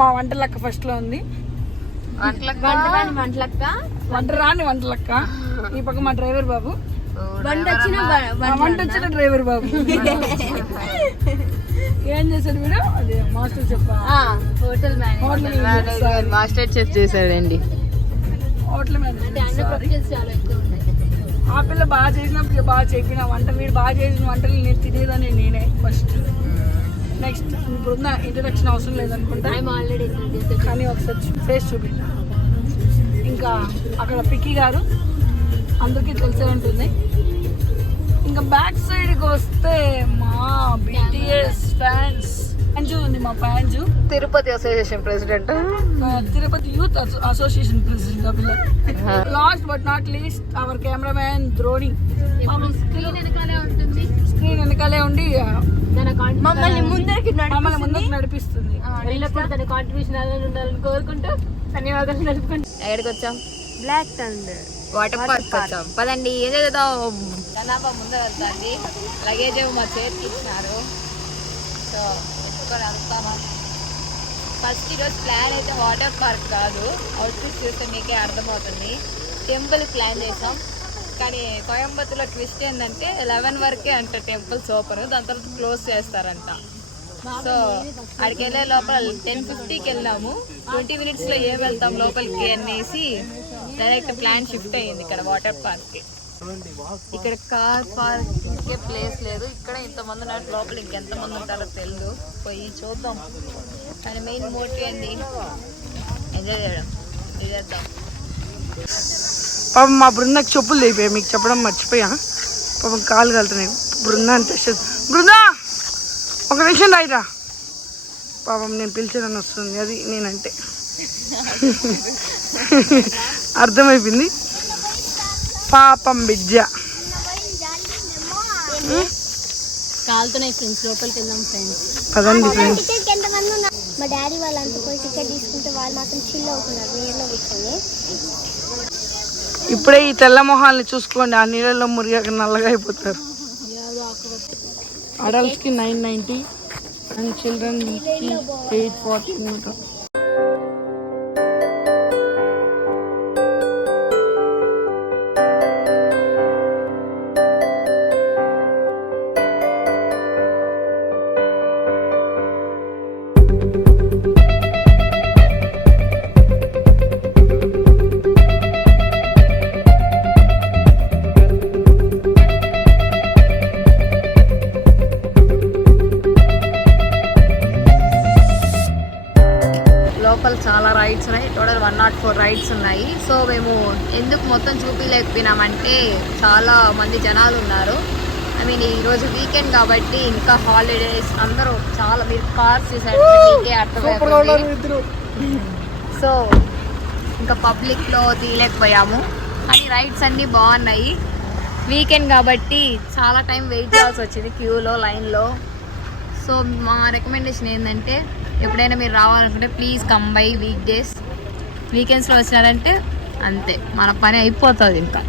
మా వంటలక్క ఫస్ట్ లో ఉంది. వంటలక్క ఈ పక్క మా డ్రైవర్ బాబు. వంట వచ్చిన డ్రైవర్ బాబు. ఏం చేశాడు వీడు? అదే మాస్టర్ చెప్పా, హోటల్ మాస్టర్ చెఫ్ చేశాడండి. హోటల్ ఆ పిల్ల బాగా చేసినప్పుడు బాగా చెప్పిన వంట, వీడు బాగా చేసిన వంటలు నేను తినేదాన్ని నేనే ఫస్ట్. నెక్స్ట్ బృందా ఇంట్రడక్షన్ అవసరం లేదనుకుంటా, కానీ ఒకసారి ఫేస్ చూపి. ఇంకా అక్కడ పిక్కి గారు అందరికీ తెలిసే ఉంటుంది. ఇంకా బ్యాక్ సైడ్కి వస్తే మా BTS ఫ్యాన్స్ ఉంది. మా fans Tirupati association president, Tirupati youth association president. Last but not least our cameraman Droni. Screen వెనకాలే ఉండి మమ్మల్ని ముందరికి నడిపిస్తుంది. తన కాంట్రిబ్యూషన్ అలానే ఉండాలని కోరుకుంటూ ధన్యవాదాలు నడుపుకుంటూ ఎక్కడికి వచ్చాం? బ్లాక్ థండర్ వాటర్ పార్క్ వచ్చాం. పదండి ఏం చేద్దాం. జనాభా ముందర వెళ్తాండి. లగేజ్ మా చేతికి ఇచ్చినారు, సో ఎత్తుకొని వెళ్తామా. ఫస్ట్ ఈరోజు ప్లాన్ అయితే వాటర్ పార్క్ కాదు, అవుట్ఫిట్ చూస్తే మీకే అర్థమవుతుంది. టెంపుల్ ప్లాన్ చేసాం, కానీ కోయంబత్తూర్లో ట్విస్ట్ ఏంటంటే 11 వరకే అంట టెంపుల్స్ ఓపెన్, దాని తర్వాత క్లోజ్ చేస్తారంట. సో అక్కడికి వెళ్ళే లోపల 10:50కి వెళ్ళాము. 20 minutesలో ఏం వెళ్తాం లోపలికి అనేసి డైరెక్ట్ ప్లాన్ షిఫ్ట్ అయ్యింది ఇక్కడ వాటర్ పార్క్కి. ఇక్కడ కార్ పార్క్కే ప్లేస్ లేదు. ఇక్కడ ఇంతమంది ఉన్నారు, లోపల ఇంకెంతమంది ఉంటారో తెలియదు, పోయి చూద్దాం. కానీ మెయిన్ మోటివ్ ఏంది? ఎంజాయ్ చేయడం, చేద్దాం. పాపం మా బృందాకి చెప్పులు తెగిపోయాయి, మీకు చెప్పడం మర్చిపోయా. పాపం కాలు కలుతున్నాయి. బృందా అంటే బృందా ఒక నిమిషం రాయిరా. పాపం నేను పిలిచేదని వస్తుంది, అది నేనంటే అర్థమైపోయింది. పాపం బిడ్జ కాలుతున్నాయి ఫ్రెండ్స్, లోపలికి వెళ్దాం ఫ్రెండ్స్. పదండి ఫ్రెండ్స్. మా డాడీ వాళ్ళంతా పోయి టికెట్ తీసుకుంటే వాళ్ళు మాత్రం చిల్ అవుతున్నారు నీళ్ళలో కూర్చొని. ఇప్పుడే ఈ తెల్ల మొహాల్ని చూసుకోండి, ఆ నీళ్ళలో మురిగాక నల్లగా అయిపోతారు. అడల్ట్స్కి 990 అండ్ చిల్డ్రన్కి 840. లోపల చాలా రైడ్స్ ఉన్నాయి, టోటల్ 104 రైడ్స్ ఉన్నాయి. సో మేము ఎందుకు మొత్తం చూపించలేకపోయినామంటే చాలా మంది జనాలు ఉన్నారు. ఐ మీన్ ఈరోజు వీకెండ్ కాబట్టి ఇంకా హాలిడేస్ అందరూ చాలా, మీరు కార్స్ చూసారు మీకే అర్థమైపోయింది. సో ఇంకా పబ్లిక్లో తీయలేకపోయాము, కానీ రైడ్స్ అన్నీ బాగున్నాయి. వీకెండ్ కాబట్టి చాలా టైం వెయిట్ చేయాల్సి వచ్చింది క్యూలో, లైన్లో. సో మా రికమెండేషన్ ఏంటంటే ఎప్పుడైనా మీరు రావాలనుకుంటే please come by week days. వీకెండ్స్లో వచ్చినారంటే అంతే, మన పని అయిపోతుంది ఇంకా.